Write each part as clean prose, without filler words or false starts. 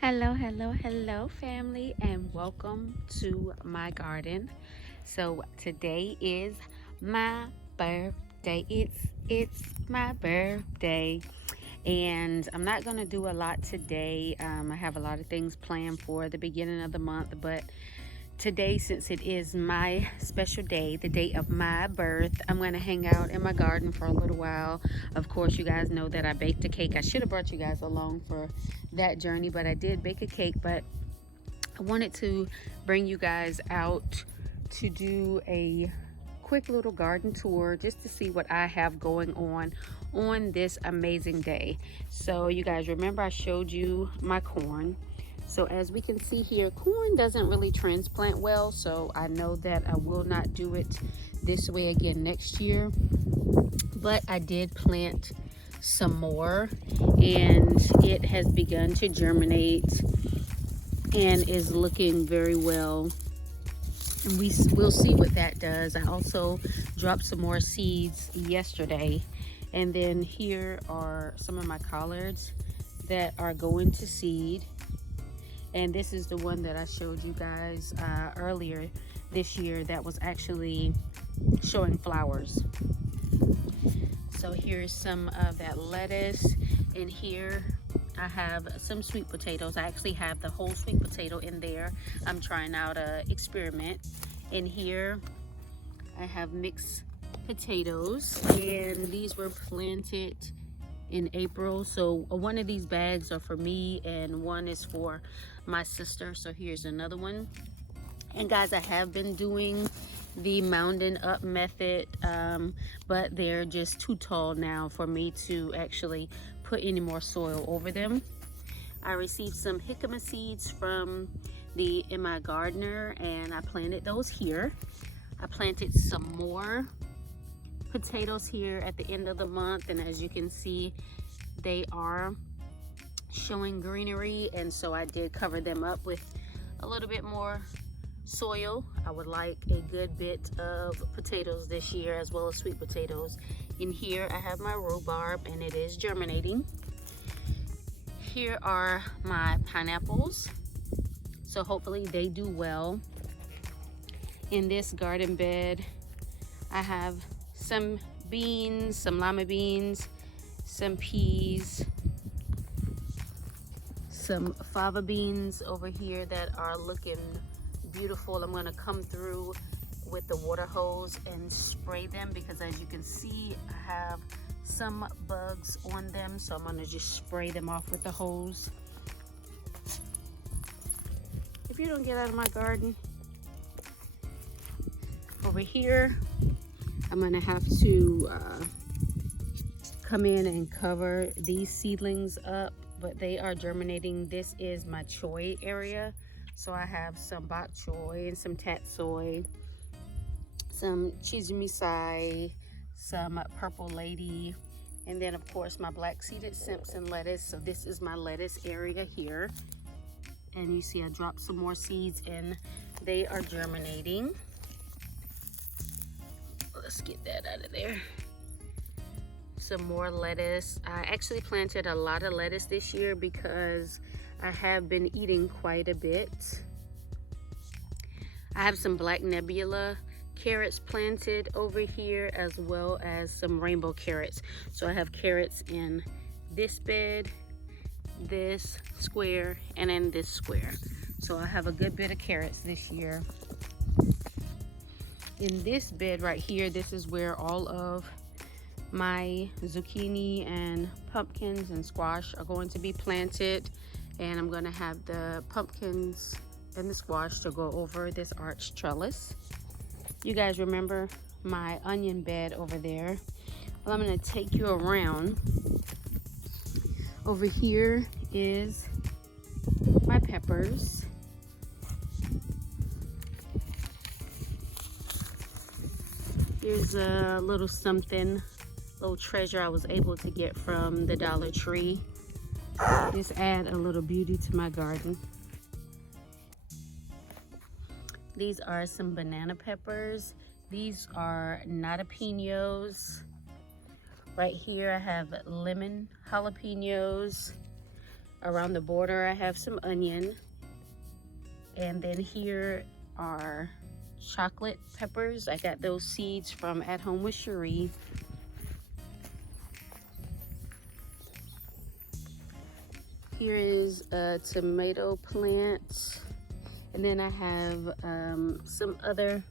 Hello, family, and welcome to my garden. So today is my birthday. It's my birthday, and I'm not gonna do a lot today. I have a lot of things planned for the beginning of the month, but today, since it is my special day, the day of my birth, I'm going to hang out in my garden for a little while. Of course, you guys know that I baked a cake. I should have brought you guys along for that journey, but I did bake a cake. But I wanted to bring you guys out to do a quick little garden tour just to see what I have going on this amazing day. So you guys remember I showed you my corn. So as we can see here, corn doesn't really transplant well, so I know that I will not do it this way again next year. But I did plant some more, and it has begun to germinate and is looking very well. And will see what that does. I also dropped some more seeds yesterday. And then here are some of my collards that are going to seed. And this is the one that I showed you guys earlier this year that was actually showing flowers. So here's some of that lettuce, and here I have some sweet potatoes. I actually have the whole sweet potato in there. I'm trying out a experiment. And here I have mixed potatoes, and these were planted in April. So one of these bags are for me and one is for my sister. So here's another one. And guys, I have been doing the mounding up method, but they're just too tall now for me to actually put any more soil over them. I received some jicama seeds from the my gardener, and I planted those here. I planted some more potatoes here at the end of the month, and as you can see, they are showing greenery, and so I did cover them up with a little bit more soil. I would like a good bit of potatoes this year, as well as sweet potatoes. In here I have my rhubarb, and it is germinating. Here are my pineapples, so hopefully they do well. In this garden bed I have some beans, some lima beans, some peas, some fava beans over here that are looking beautiful. I'm going to come through with the water hose and spray them, because as you can see, I have some bugs on them, so I'm going to just spray them off with the hose. If you don't get out of my garden, over here I'm gonna have to come in and cover these seedlings up, but they are germinating. This is my choy area, so I have some bok choy and some tatsoi, some chizumisai, some purple lady, and then of course my black seeded Simpson lettuce. So this is my lettuce area here, and you see I dropped some more seeds in. They are germinating. Let's get that out of there. Some more lettuce. I actually planted a lot of lettuce this year because I have been eating quite a bit. I have some black Nebula carrots planted over here, as well as some rainbow carrots. So I have carrots in this bed, this square, and in this square. So I have a good bit of carrots this year. In this bed right here, this is where all of my zucchini and pumpkins and squash are going to be planted, and I'm going to have the pumpkins and the squash to go over this arch trellis. You guys remember my onion bed over there? Well, I'm going to take you around. Over here is my peppers. Here's a little something, little treasure I was able to get from the Dollar Tree. Just add a little beauty to my garden. These are some banana peppers. These are jalapenos. Right here I have lemon jalapenos. Around the border, I have some onion. And then here are chocolate peppers. I got those seeds from At Home with Cherie. Here is a tomato plant. And then I have some other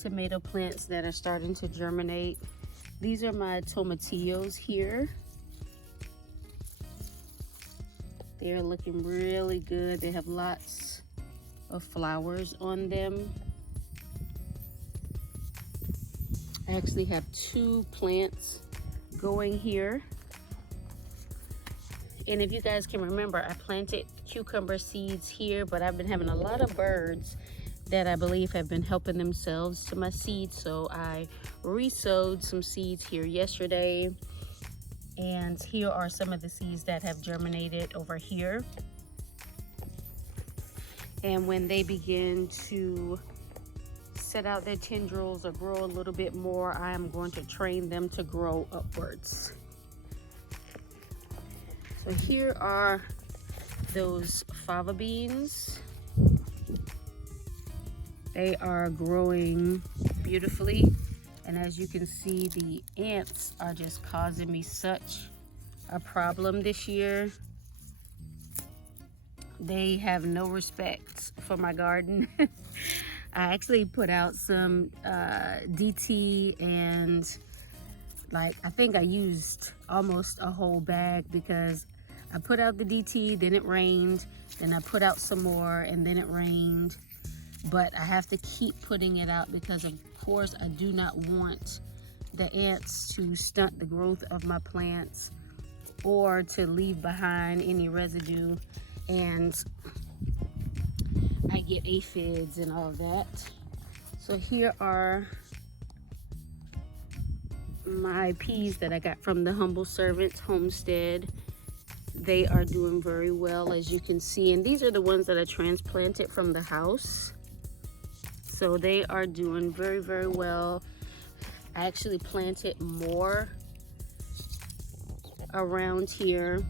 tomato plants that are starting to germinate. These are my tomatillos here. They're looking really good. They have lots of flowers on them. I actually have 2 plants going here. And if you guys can remember, I planted cucumber seeds here, but I've been having a lot of birds that I believe have been helping themselves to my seeds. So I re-sowed some seeds here yesterday. And here are some of the seeds that have germinated over here. And when they begin to set out their tendrils or grow a little bit more, I am going to train them to grow upwards. So here are those fava beans. They are growing beautifully. And as you can see, the ants are just causing me such a problem this year. They have no respect for my garden. I actually put out some DT, and I think I used almost a whole bag, because I put out the DT, then it rained, then I put out some more, and then it rained. But I have to keep putting it out because, of course, I do not want the ants to stunt the growth of my plants or to leave behind any residue, and I get aphids and all of that. So here are my peas that I got from the Humble Servants Homestead. They are doing very well, as you can see, and these are the ones that I transplanted from the house. So they are doing very, very well. I actually planted more around here.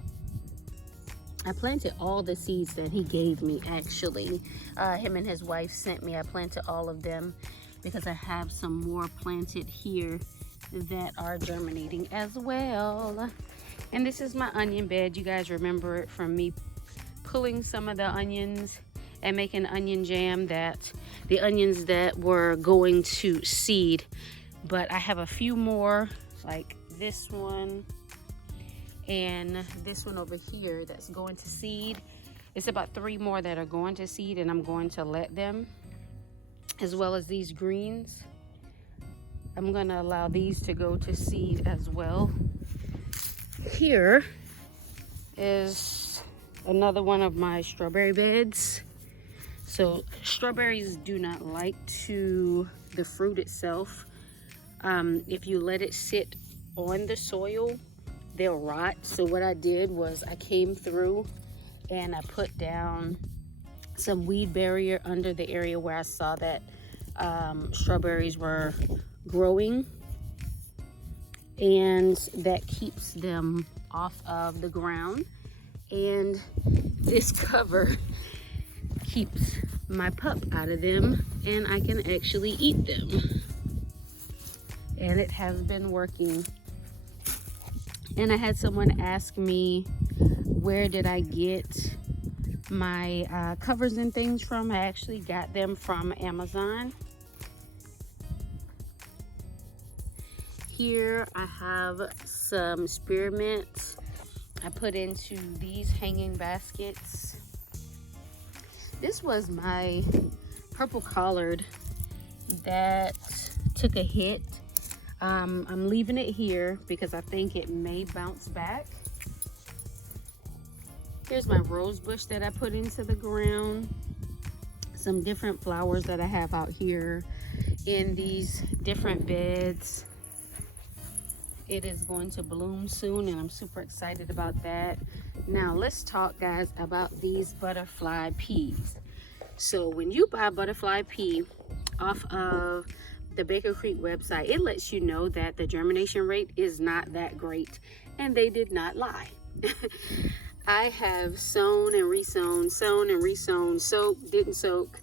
I planted all the seeds that he gave me, actually. Him and his wife sent me. I planted all of them because I have some more planted here that are germinating as well. And this is my onion bed. You guys remember it from me pulling some of the onions and making onion jam, that the onions that were going to seed. But I have a few more, like this one and this one over here that's going to seed. It's about 3 more that are going to seed, and I'm going to let them, as well as these greens. I'm going to allow these to go to seed as well. Here is another one of my strawberry beds. So strawberries do not like the fruit itself. If you let it sit on the soil, they'll rot. So what I did was I came through and I put down some weed barrier under the area where I saw that strawberries were growing, and that keeps them off of the ground. And this cover keeps my pup out of them, and I can actually eat them. And it has been working. And I had someone ask me, where did I get my covers and things from? I actually got them from Amazon. Here I have some spearmint I put into these hanging baskets. This was my purple collard that took a hit. I'm leaving it here because I think it may bounce back. Here's my rose bush that I put into the ground. Some different flowers that I have out here in these different beds. It is going to bloom soon, and I'm super excited about that. Now let's talk, guys, about these butterfly peas. So when you buy butterfly pea off of the Baker Creek website, it lets you know that the germination rate is not that great, and they did not lie. I have sown and resown, soaked, didn't soak,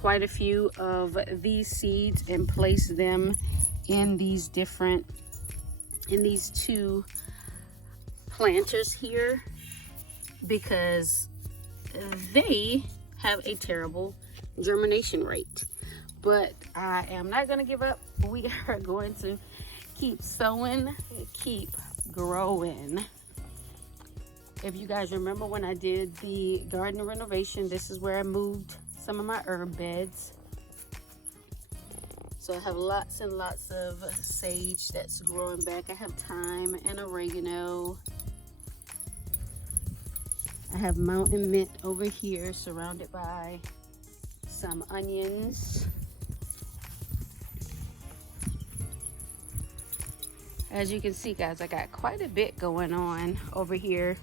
quite a few of these seeds and placed them in these two planters here because they have a terrible germination rate. But I am not going to give up. We are going to keep sowing, keep growing. If you guys remember when I did the garden renovation, this is where I moved some of my herb beds. So I have lots and lots of sage that's growing back. I have thyme and oregano. I have mountain mint over here surrounded by some onions. As you can see, guys, I got quite a bit going on over here.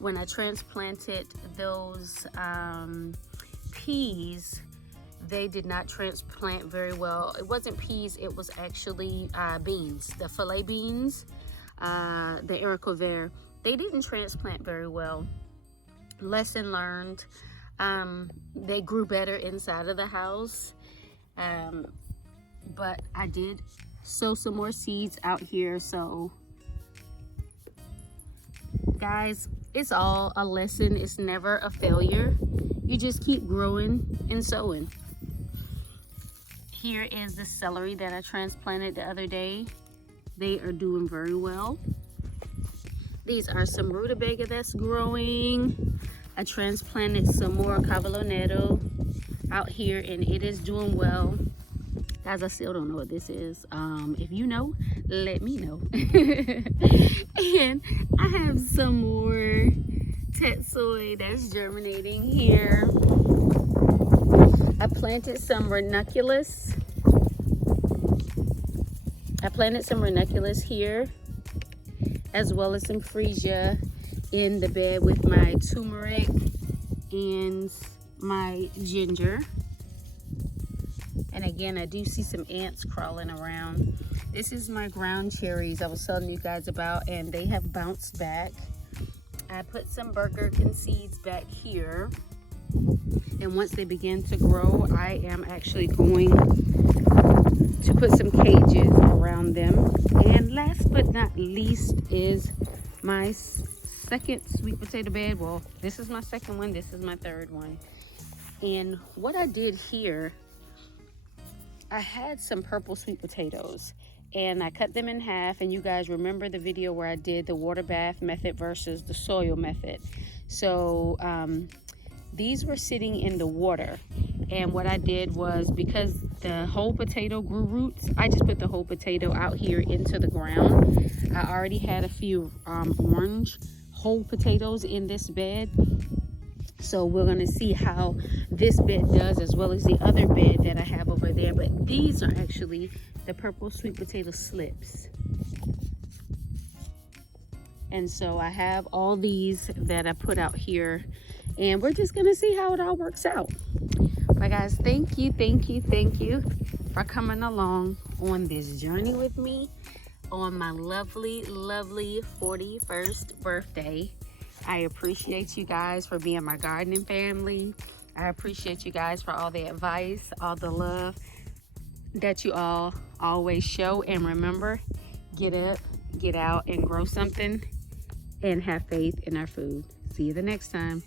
When I transplanted those peas, they did not transplant very well. It wasn't peas, it was actually beans, the filet beans, the haricot vert. They didn't transplant very well. Lesson learned. They grew better inside of the house, but I did sow some more seeds out here. So guys, it's all a lesson. It's never a failure. You just keep growing and sowing. Here is the celery that I transplanted the other day. They are doing very well. These are some rutabaga that's growing. I transplanted some more cavallonetto out here and it is doing well. Guys, I still don't know what this is. If you know, let me know. And I have some more tetsoi that's germinating here. I planted some ranunculus. Here, as well as some freesia in the bed with my turmeric and my ginger. And again, I do see some ants crawling around. This is my ground cherries I was telling you guys about, and they have bounced back. I put some burger seeds back here, and once they begin to grow, I am actually going to put some cages around them. And last but not least is my second sweet potato bed. Well, this is my second one, this is my third one. And what I did here, I had some purple sweet potatoes and I cut them in half. And you guys remember the video where I did the water bath method versus the soil method. So these were sitting in the water, and what I did was, because the whole potato grew roots, I just put the whole potato out here into the ground. I already had a few orange whole potatoes in this bed. So we're going to see how this bed does, as well as the other bed that I have over there. But these are actually the purple sweet potato slips. And so I have all these that I put out here, and we're just going to see how it all works out. But guys, thank you for coming along on this journey with me on my lovely 41st birthday. I appreciate you guys for being my gardening family. I appreciate you guys for all the advice, all the love that you all always show. And remember, get up, get out, and grow something, and have faith in our food. See you the next time.